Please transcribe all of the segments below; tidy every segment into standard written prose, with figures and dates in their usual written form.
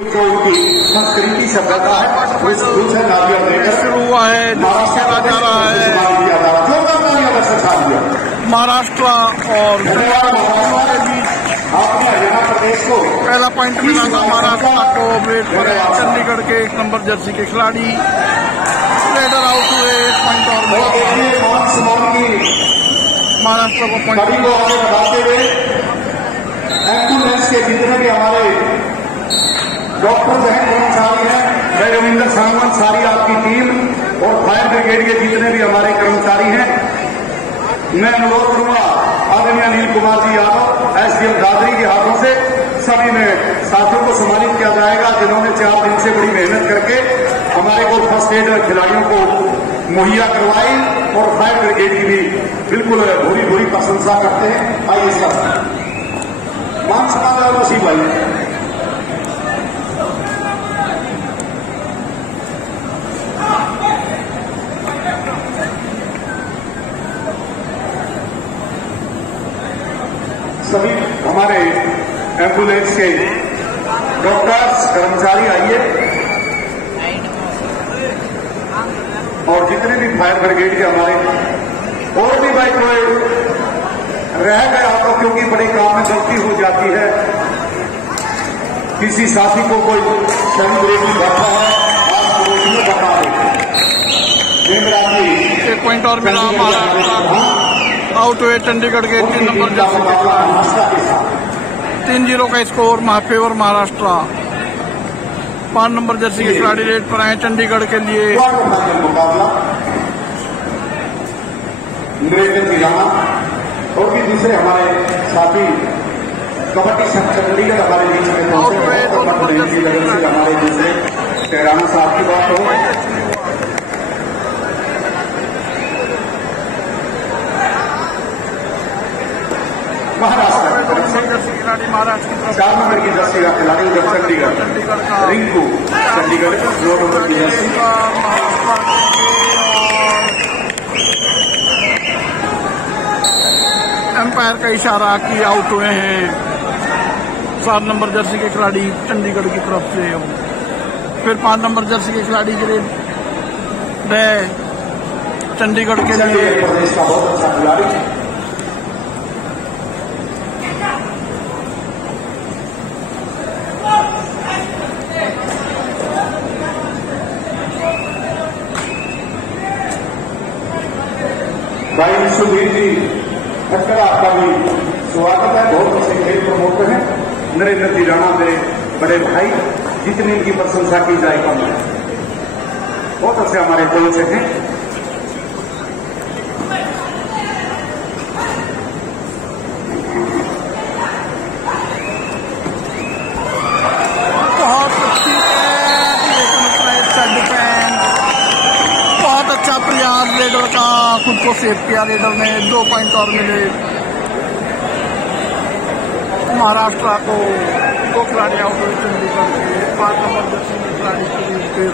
जो इनकी संस्कृति सभ्यता है शुरू हुआ है, खेला जा रहा है महाराष्ट्र और के बीच। पहला पॉइंट मिला था महाराष्ट्र को, ब्रेक पर चंडीगढ़ के 1 नंबर जर्सी के खिलाड़ी रेडर आउट हुए। 1 पॉइंट और महाराष्ट्र को पॉइंट बढ़ाते हुए एम्बुलेंस के जितने भी हमारे डॉक्टर जो है कर्मचारी हैं, मैं रविंद्र सांगवान, सारी आपकी टीम और फायर ब्रिगेड के जितने भी हमारे कर्मचारी हैं, मैं अनुरोध करूंगा आदरणीय अनिल कुमार जी यादव एसडीएम दादरी के हाथों से सभी में साथियों को सम्मानित किया जाएगा जिन्होंने 4 दिन से बड़ी मेहनत करके हमारे को फर्स्ट एड खिलाड़ियों को मुहैया करवाई और फायर ब्रिगेड की भी बिल्कुल भूरी भूरी प्रशंसा करते हैं। आइए सर मान सका वसीम भाई। सभी हमारे एम्बुलेंस के डॉक्टर्स कर्मचारी आइए और जितने भी फायर ब्रिगेड के हमारे और भी भाई कोई रह गया तो क्योंकि बड़े काम में गलती हो जाती है, किसी साथी को कोई शरीर ब्रेक बैठा है आप में बता दें। 1 पॉइंट और मिला महाराष्ट्र आउट हुए चंडीगढ़ के 3 नंबर जर्सी के खिलाड़ी। 3-0 का score favour Maharashtra. 5 number Jersey के खिलाड़ी रेड पर आए चंडीगढ़ के लिए। और भी दूसरे हमारे साथी कबड्डी चंडीगढ़ हमारे बीच में हमारे दूसरे तेराना साहब की बात हो। खिलाड़ी महाराष्ट्र की 4 नंबर की जर्सी का खिलाड़ी चंडीगढ़ का रिंकू चंडीगढ़ 2 नंबर की जर्सी एम्पायर का इशारा कि आउट हुए हैं 7 नंबर जर्सी के खिलाड़ी चंडीगढ़ की तरफ से। फिर 5 नंबर जर्सी के खिलाड़ी के लिए चंडीगढ़ के लिए प्रदेश का बहुत अच्छा खिलाड़ी भाई सुधीर जी खट्टर, आपका भी स्वागत है। बहुत अच्छे खेल प्रमोटर हैं नरेंद्र जी राणा मेरे बड़े भाई, जितनी इनकी प्रशंसा की जाए कम है। बहुत अच्छे हमारे कोच हैं। बहुत अच्छी बहुत अच्छा प्रयास रेडर का, खुद को सेव किया रेडर ने। 2 पॉइंट और मिले महाराष्ट्र को। 2 खिलाड़ी आउट हुए चंडीगढ़ के। 5 नंबर जर्सी के खिलाड़ी के लिए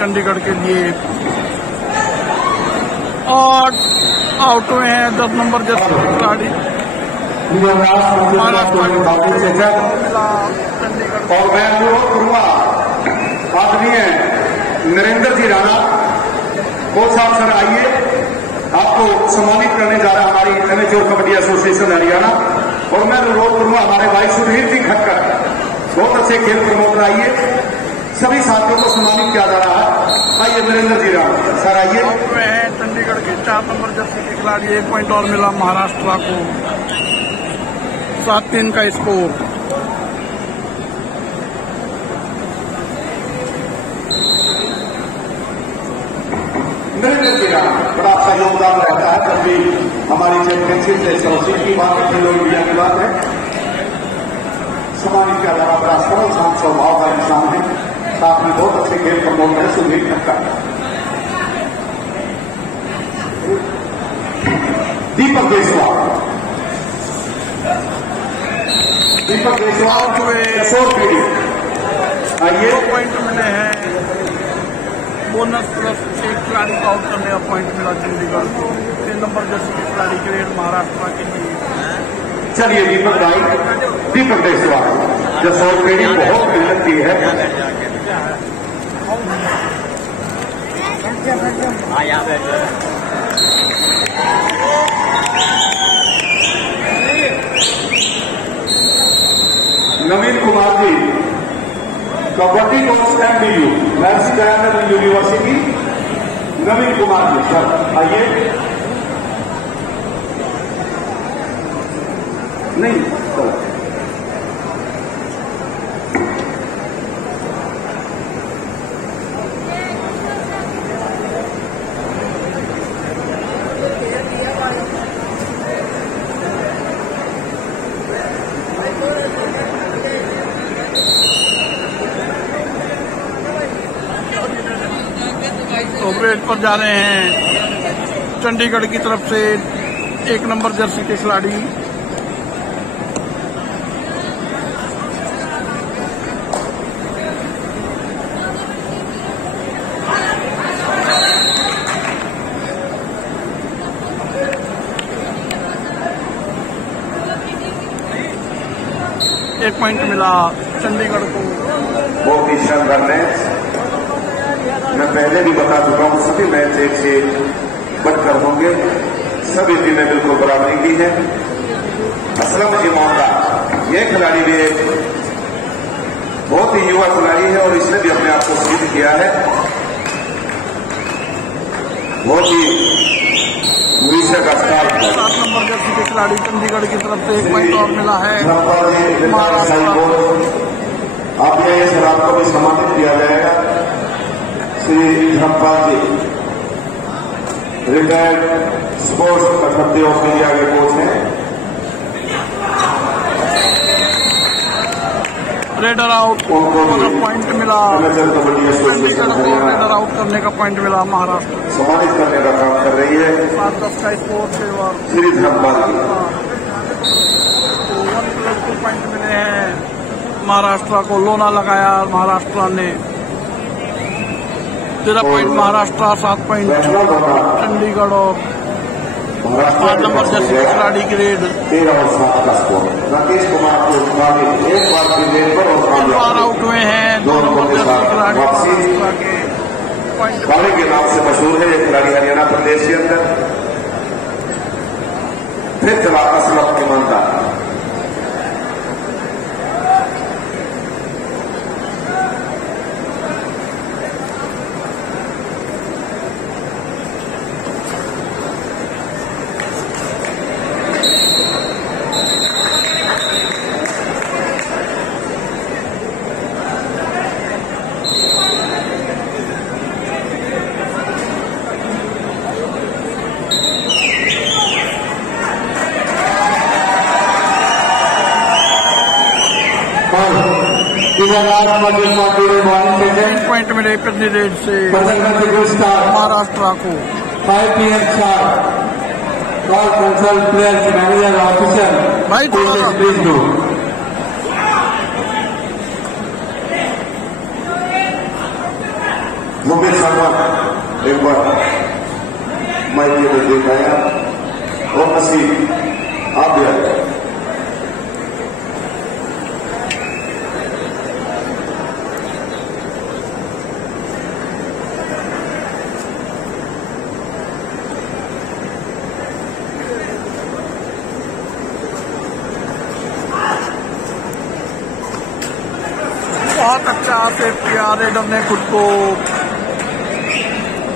चंडीगढ़ के लिए और आउट हुए हैं 10 नंबर जर्सी के खिलाड़ी महाराष्ट्र चंडीगढ़। और मैं अनुरोध करूंगा आदरणीय नरेंद्र जी राणा कोच साहब सर आइए, आपको सम्मानित करने जा रहा हमारी एमेच्योर कबड्डी एसोसिएशन हरियाणा। और मैं अनुरोध करूंगा हमारे भाई सुधीर जी खट्टर, बहुत अच्छे खेल प्रमोटर, आइए। सभी साथियों को सम्मानित किया जा रहा है। आइए नरेंद्र जी राणा सर आइए। चंडीगढ़ के 4 नंबर जर्सी के खिलाड़ी। 1 पॉइंट और मिला महाराष्ट्र को। 7-3 का स्कोर। बड़ा अच्छा योगदान रहता है जब भी हमारी चैंपियनशिप से सर्वसिक की बात है, खेलो इंडिया की बात है। सम्मानित किया जा रहा बड़ा सरल शांत स्वभाव का इंसान है, साथ में बहुत अच्छे खेल प्रमोटर है सुधीर खट्टर। दीपक देशवाल किशोर पीढ़ी आइए। 2 पॉइंट मिले हैं। बोनस प्लस 1 खिलाड़ी को आउट करने का पॉइंट मिला चंडीगढ़ को। 3 नंबर जर्सी के खिलाड़ी ग्रेड महाराष्ट्र के लिए चलिए दीपक भाई, दीपक देशवाल जसौर पेड़ी बहुत मेहनत की है। नवीन Kumar ji, kabaddi coach MBU Maharshi Dayanand university, नवीन कुमार जी सर आइए। नहीं ऑपरेट पर जा रहे हैं चंडीगढ़ की तरफ से 1 नंबर जर्सी के खिलाड़ी। एक पॉइंट मिला चंडीगढ़ को। बहुत ही शानदार मैच। मैं पहले भी बता चुका हूं, सभी मैच एक से बढ़कर होंगे। सभी टीमें बिल्कुल बराबरी की है। असलम ईमानदार ये खिलाड़ी भी एक बहुत ही युवा खिलाड़ी है और इसने भी अपने आप को सिद्ध किया है। बहुत ही 7 नंबर जर्सी के खिलाड़ी चंडीगढ़ की तरफ से 1 पॉइंट और मिला है महाराष्ट्र। आप ये शराब को भी सम्मानित किया जाएगा। Shri Dhanpal ji retired sports authority of India के कोच हैं। रेडर आउट, पॉइंट मिला चंडीगढ़ को। रेडर आउट करने का पॉइंट मिला महाराष्ट्र। सम्मानित करने का काम कर रही है 7-10 का स्कोर से और श्री धनपाल जी। 1+2 पॉइंट मिले हैं महाराष्ट्र को। लोना लगाया महाराष्ट्र ने। 13 पॉइंट महाराष्ट्र, 7 पॉइंट चंडीगढ़ और 5 नंबर जर्सी के खिलाड़ी की रेड। 13 और 7 का स्कोर। राकेश कुमार को एक बार की रेड पर और आउट हुए हैं 2 नंबर जर्सी खिलाड़ी महाराष्ट्र के। काले के नाम से मशहूर है ये खिलाड़ी हरियाणा प्रदेश के अंदर। फिर चला असलम ईमानदार। पॉइंट मिले पहली रेड से महाराष्ट्र को। 5 PM sharp. Call consult players, manager, officer. भाई please do. मुकेश शर्मा एक बार माइक में दिखाया और नसीब आप भी आए। बहुत अच्छा सेव किया रेडर ने खुद को।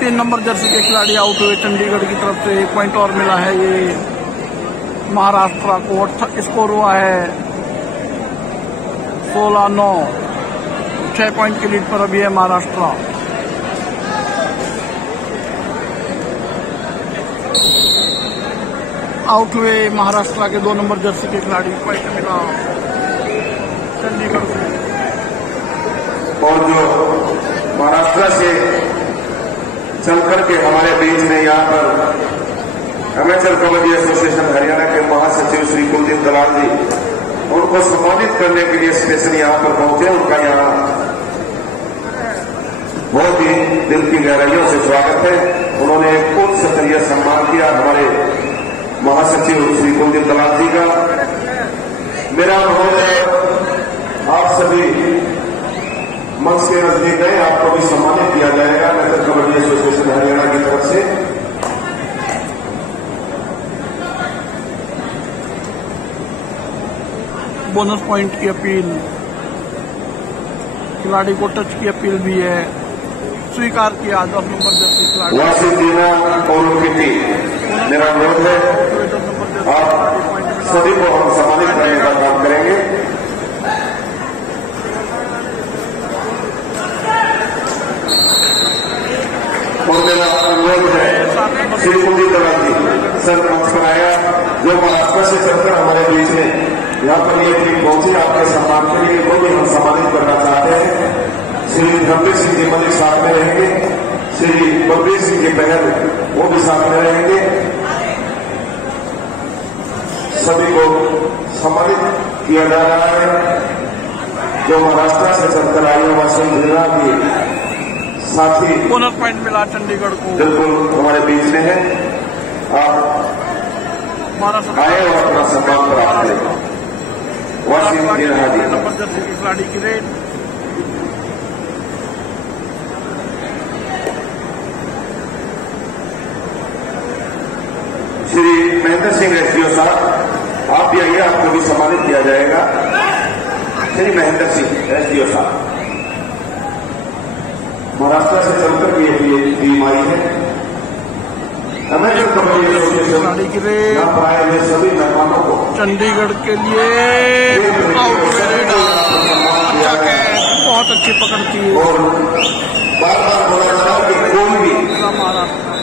3 नंबर जर्सी के खिलाड़ी आउट हुए चंडीगढ़ की तरफ से। 1 पॉइंट और मिला है ये महाराष्ट्र को। स्कोर हुआ है 16-9। 6 पॉइंट की लीड पर अभी है महाराष्ट्र। आउट हुए महाराष्ट्र के 2 नंबर जर्सी के खिलाड़ी। पॉइंट मिला चंडीगढ़ से। और जो महाराष्ट्र से चल करके हमारे बीच में यहाँ पर एमेचर कबड्डी एसोसिएशन हरियाणा के महासचिव श्री कुलदीप दलाल जी, उनको सम्मानित करने के लिए स्पेशल यहाँ पर पहुंचे। उनका यहाँ बहुत ही दिल की गहराइयों से स्वागत है। उन्होंने उच्च स्तरीय सम्मान किया हमारे महासचिव श्री कुलदीप दलाल जी का। मेरा अनुरोध है, आप सभी मंच के नजदीक गए, आपको भी सम्मानित किया जाएगा नेशनल कबड्डी एसोसिएशन हरियाणा की तरफ से। बोनस पॉइंट की अपील, खिलाड़ी को टच की अपील भी है, स्वीकार किया 10 नंबर जर्सी खिलाड़ी। और उनकी टीम, मेरा अनुरोध है आप सभी को हम सम्मानित करने का काम करेंगे। और मेरा अनुरोध है श्री कुलदीप दलाल जी सर मंच पर आया, जो महाराष्ट्र से चलकर हमारे बीच में यहाँ पर ये टीम पहुंची, आपके सम्मान के लिए वो भी हम सम्मानित करना चाहते हैं। श्री रणबीर सिंह जी मलिक साथ में रहेंगे, श्री बलबीर सिंह जी बहन वो भी साथ में रहेंगे। सभी को सम्मानित किया जा रहा है। जो महाराष्ट्र से चलकर आए वासन जिला की साथी बोनस पॉइंट मिला चंडीगढ़ को, बिल्कुल हमारे बीच में है। आप आए और अपना सम्मान प्राप्त करें। नंबर जर्सी की खिलाड़ी की रेड, श्री महेंद्र सिंह एसडीओ साहब आप भी आइए, आपको भी सम्मानित किया जाएगा। श्री महेंद्र सिंह एसडीओ साहब महाराष्ट्र से चलकर ये टीम आई है। अमेरिकन कबड्डी एसोसिएशन की रेड, यहाँ पर आए हुए सभी मेहमानों को चंडीगढ़ के लिए आउट अच्छा कैच, बहुत अच्छी पकड़ थी। और बार बार बोला जा रहा कि कोई भी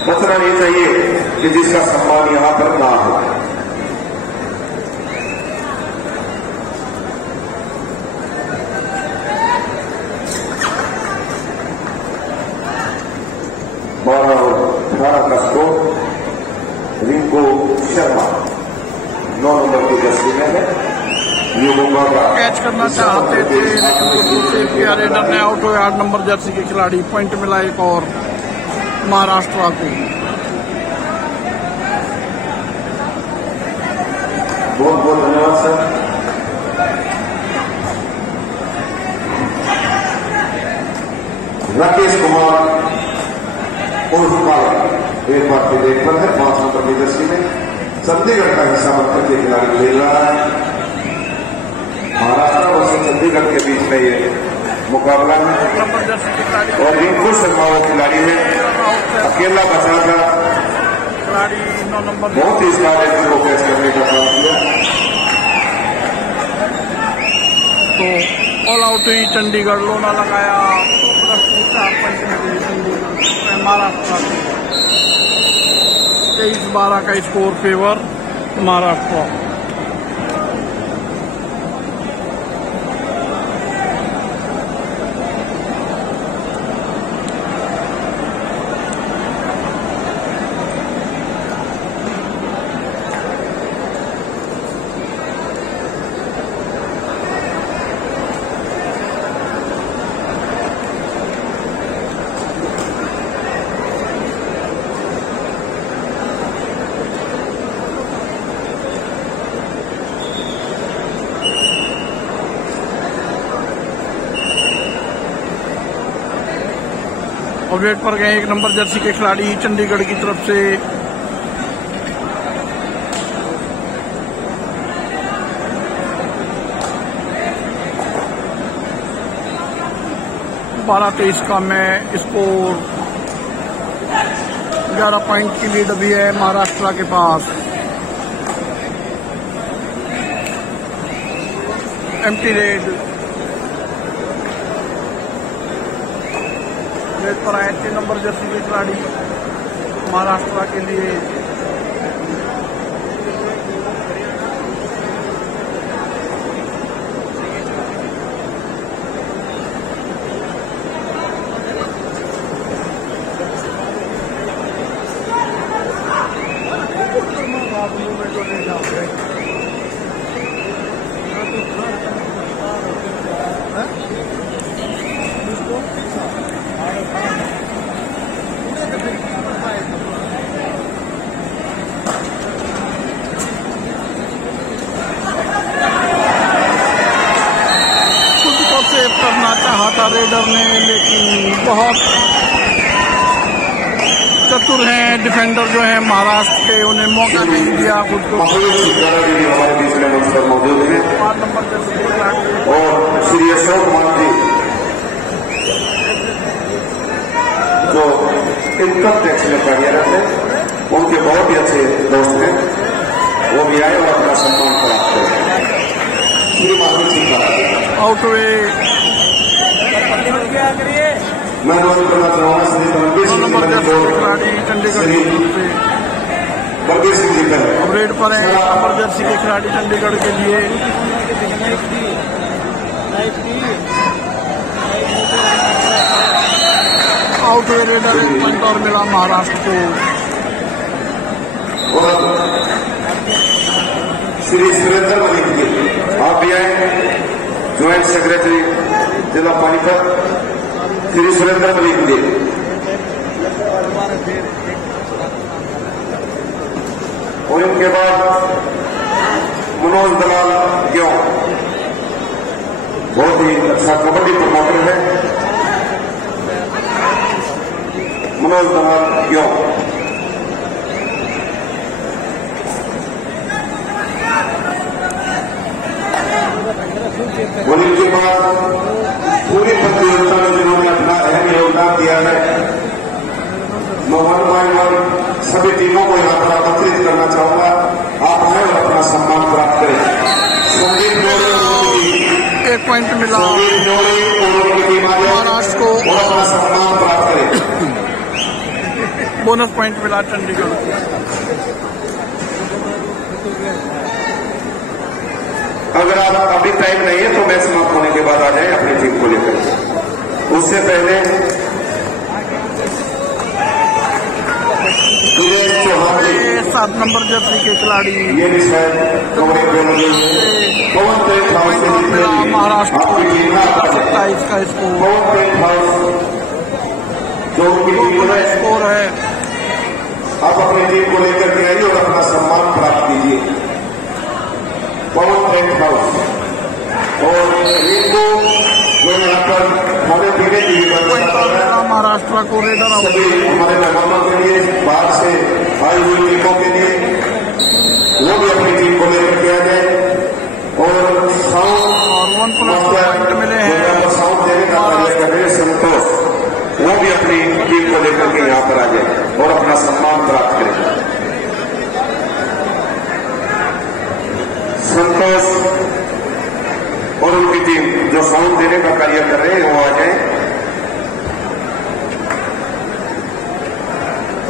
बचना नहीं चाहिए कि जिसका सम्मान यहाँ पर ना हो। बारह और 18 का स्कोर रिंकू शर्मा 9 नंबर की जर्सी में है। कैच करना चाहते थे लेकिन उसको सेव किया, रेडर ने आउट हुए 8 नंबर जर्सी के खिलाड़ी। पॉइंट मिला एक और महाराष्ट्र को। बहुत बहुत धन्यवाद सर। राकेश कुमार एक बार फिर एक पर है 5 नंबर की जर्सी में, चंडीगढ़ का हिस्सा बनकर के खिलाड़ी खेल रहा है। महाराष्ट्र और चंडीगढ़ के बीच में ये मुकाबला है और रिंकू शर्मा वो खिलाड़ी है, अकेला बचा था, बहुत ही स्टाइल को कैच करने का काम किया। तो ऑल आउट हुई चंडीगढ़, लोना लगाया 4 पॉइंट में चंडीगढ़ महाराष्ट्र 23-12 का स्कोर फेवर महाराष्ट्र। और वेट पर गए 1 नंबर जर्सी के खिलाड़ी चंडीगढ़ की तरफ से। बारह 23 का मैं स्कोर, 11 पॉइंट की लीड अभी है महाराष्ट्र के पास। एम्प्टी रेड, रेड पर आए 3 नंबर जर्सी के खिलाड़ी महाराष्ट्र के लिए। किया रेडर ने, लेकिन बहुत चतुर हैं डिफेंडर जो है महाराष्ट्र के, उन्हें मौका नहीं दिया खुद को। हमारे बीच में मंच पर मौजूद है 5 नंबर जर्सी के खिलाड़ी और श्री अशोक मांझी जो इनकम टैक्स में कार्यरत है, उनके बहुत ही अच्छे दोस्त हैं, वो भी आए और अपना सम्मान प्राप्त करें। श्री मांझी सिंह आउट हुए। मैं अनुरोध करना चाहूंगा श्री बलबीर सिंह खिलाड़ी चंडीगढ़ से बलबीर सिंह जी का अब रेड पर है नंबर जर्सी के खिलाड़ी चंडीगढ़ के लिए। आउट हुए रेडर, एक पॉइंट और मिला महाराष्ट्र को। और श्री सुरेंद्र मलिक जी आप भी आए, ज्वाइंट सेक्रेटरी जिला पानीपत श्री सुरेंद्र मलिक जी। और इनके बाद मनोज दलाल क्यों, बहुत ही अच्छा कबड्डी प्रमोटर है मनोज दलाल क्यों। और इनके बाद पूरी प्रतियोगिता में जिन्होंने अपना अहम योगदान दिया है, मैं वन बाय वन सभी टीमों को यहाँ पर आमंत्रित करना चाहूंगा, आप आए और अपना सम्मान प्राप्त करें। संदीप जोड़े 1 पॉइंट मिला महाराष्ट्र को और अपना सम्मान प्राप्त करें। बोनस पॉइंट मिला चंडीगढ़ को। अगर आप अभी टाइम नहीं है तो मैच समाप्त होने के बाद आ जाए अपनी टीम को लेकर। उससे पहले चौहान 7 नंबर जर्सी के खिलाड़ी ये भी शायद पवन टेंट हाउस से जितने भी महाराष्ट्र को आपकी टीम में आ सकता है। 27 का स्कोर पवन टेंट हाउस जो उनकी टीम है, स्कोर है। आप अपनी टीम को लेकर के आइए और अपना सम्मान प्राप्त कीजिए। पवन टेंट हाउस और इनको जो यहाँ पर खाने पीने की व्यवस्था है महाराष्ट्र को रेडर सभी हमारे मेहमानों के लिए, बाहर से आई हुई टीमों के लिए, वो भी अपनी टीम को लेकर के आ जाए। और साउंड मिले हैं, साउंड देने का कार्य कर रहे संतोष, वो भी अपनी टीम को लेकर के यहाँ पर आ जाए और अपना सम्मान प्राप्त करें। संतोष और उनकी टीम जो साउंड देने का कार्य कर रहे हैं वो आ जाए।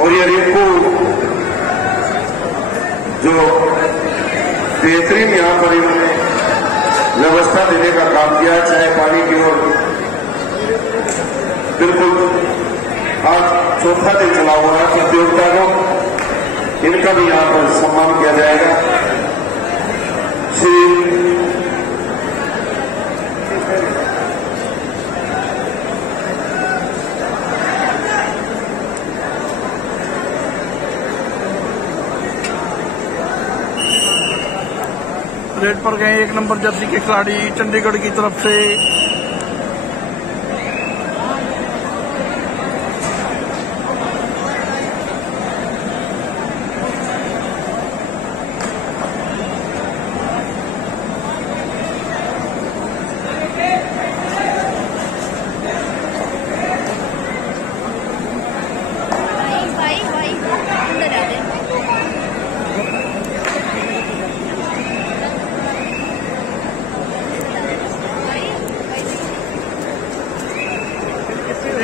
और ये रिंकू जो बेहतरीन यहाँ पर इन्होंने व्यवस्था देने का काम किया, चाहे पानी की ओर बिल्कुल आज चौथा दिन चला हुआ है प्रतियोगिता को, इनका भी यहाँ पर सम्मान किया जाएगा। श्री रेड पर गए 1 नंबर जर्सी के खिलाड़ी चंडीगढ़ की तरफ से।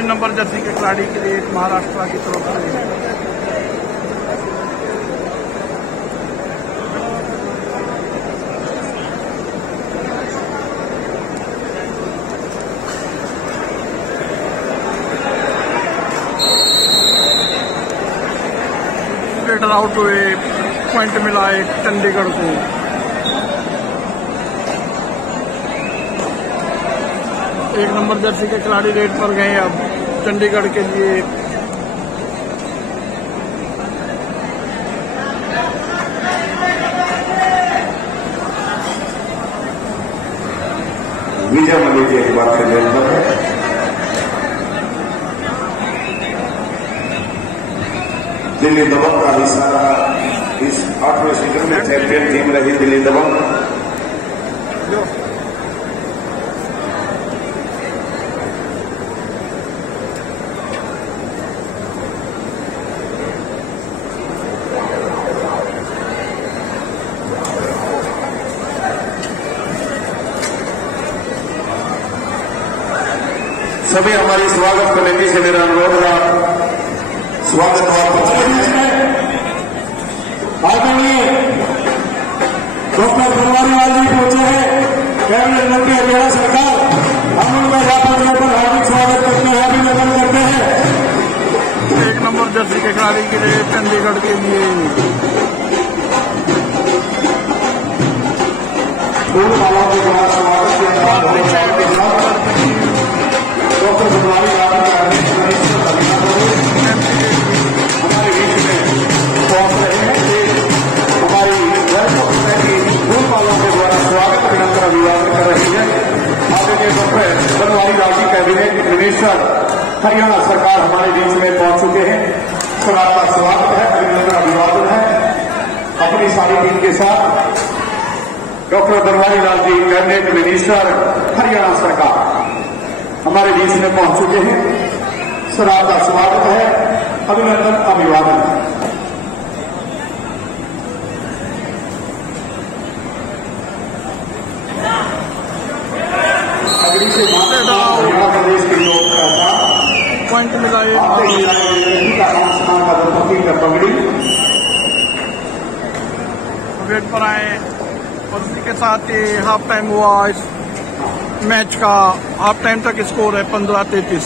नंबर जर्सी के खिलाड़ी के लिए एक महाराष्ट्र की तरफ से रेडर आउट हुए, पॉइंट मिला एक चंडीगढ़ को। एक नंबर जर्सी के खिलाड़ी रेड पर गए अब चंडीगढ़ के लिए। विजय मलिक की बात से दिल्ली दबंग का हिस्सा रहा। इस 8वें सीजन में चैंपियन टीम रही दिल्ली दबंग। सभी हमारी स्वागत कमेटी से मेरा अनुरोध रहा, स्वागत आदरणीय डॉक्टर बनवारीलाल जी पहुंचे हैं, कैबिनेट मंत्री हरियाणा सरकार। हम उनका वापस पर हार्दिक स्वागत करते हैं, अभिनंदन करते हैं। 1 नंबर जर्सी के खिलाड़ी के लिए चंडीगढ़ के लिए फूल मालाओं के द्वारा स्वागत किया। डॉक्टर बनवारीलाल हमारे बीच में पहुंच रहे हैं। हमारी फूल मालाओं के द्वारा स्वागत अभिनंदन अभिवादन कर रही है। आदरणीय डॉक्टर बनवारीलाल जी कैबिनेट मिनिस्टर हरियाणा सरकार हमारे बीच में पहुंच चुके हैं। सर आपका स्वागत है, अभिनंदन अभिवादन है। अपनी सारी टीम के साथ डॉक्टर बनवारीलाल जी कैबिनेट मिनिस्टर हरियाणा सरकार हमारे बीच में पहुंच चुके हैं। सर आपका स्वागत है, अभिनंदन अभिवादन। अगली से हरियाणा प्रदेश के लोग पॉइंट मिलाए पगड़ी वेट पर आए और उसी के साथ ही हाफ टाइम हुआ। इस मैच का हाफ टाइम तक स्कोर है 15-33।